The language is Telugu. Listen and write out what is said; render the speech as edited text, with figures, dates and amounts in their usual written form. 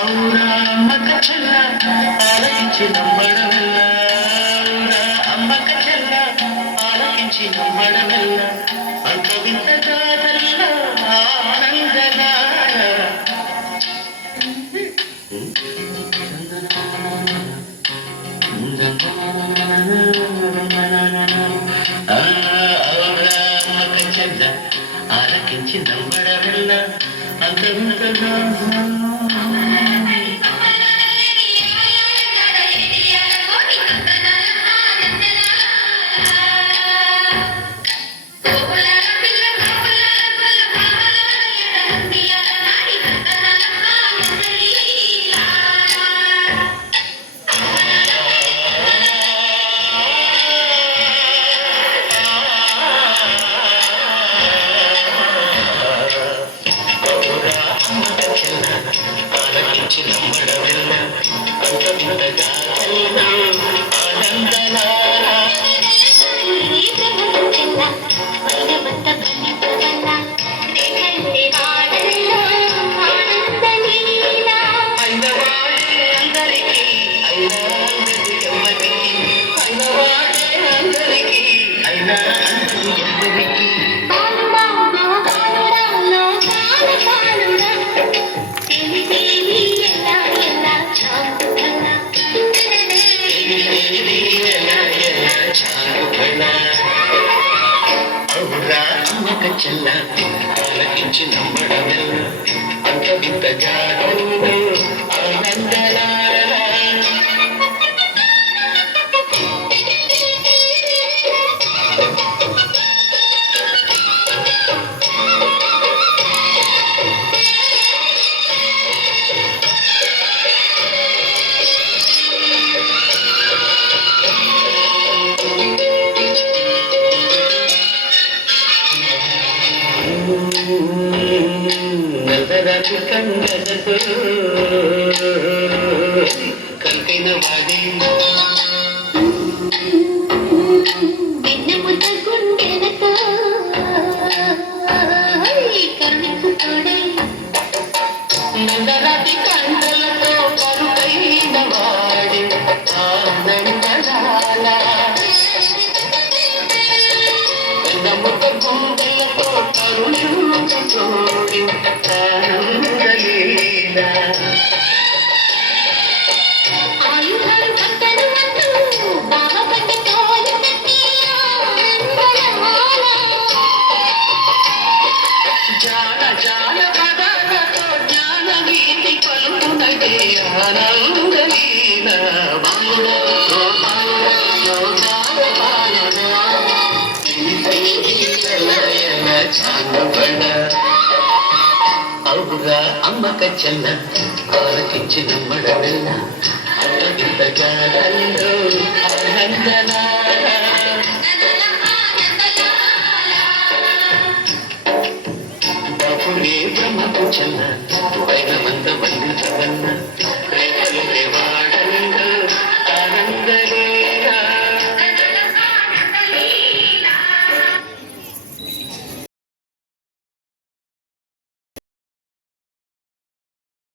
ఔరా అమ్మక చెల్ల ఆలకించి నమ్మడమెల్ల ఔరా అమ్మక చెల్ల ఆలకించి నమ్మడమెల్ల అంత వింత గాథల్ల ఆనందగాన ఔరా అమ్మక చెల్ల ఆలకించి నమ్మడమెల్ల అంత వింతగా ఆలకించి నమ్మడమెల్ల అంత వింతగా ఆనందనారా అయినవాడే అందరికీ అయినా అందరి ఎవ్వరికి అయినవాడే అందరికీ అయినా అందరి ఎవ్వరికి ఔరా అమ్మక చెల్ల ఆలకించి నమ్మడమెల్ల అంత వింతగా ఆనందనారా నజరపు కంగనతో కలిపిన వాడి వెన్నెముద్ద గుండెలతో కరుణకు తోడై నజరటి కండలతో కరుడైన వాడి ఆనందనాల వెన్నెముద్ద గుండెలతో కరుణకు తోడి ఆనందలీల ఆయుధాలు పక్కన వద్దు బావపట్టి తోలు కట్టి జాన జాన పదాలతో జ్ఞాన గీతి పలుకునదే ఆనందలీల బాలుడతో బాలుడతో జానపాలన లయన చాంగబడ ఔరా అమ్మక చెల్ల ఆలకించి నమ్మడమెల్ల అంత వింతగా ఆనందన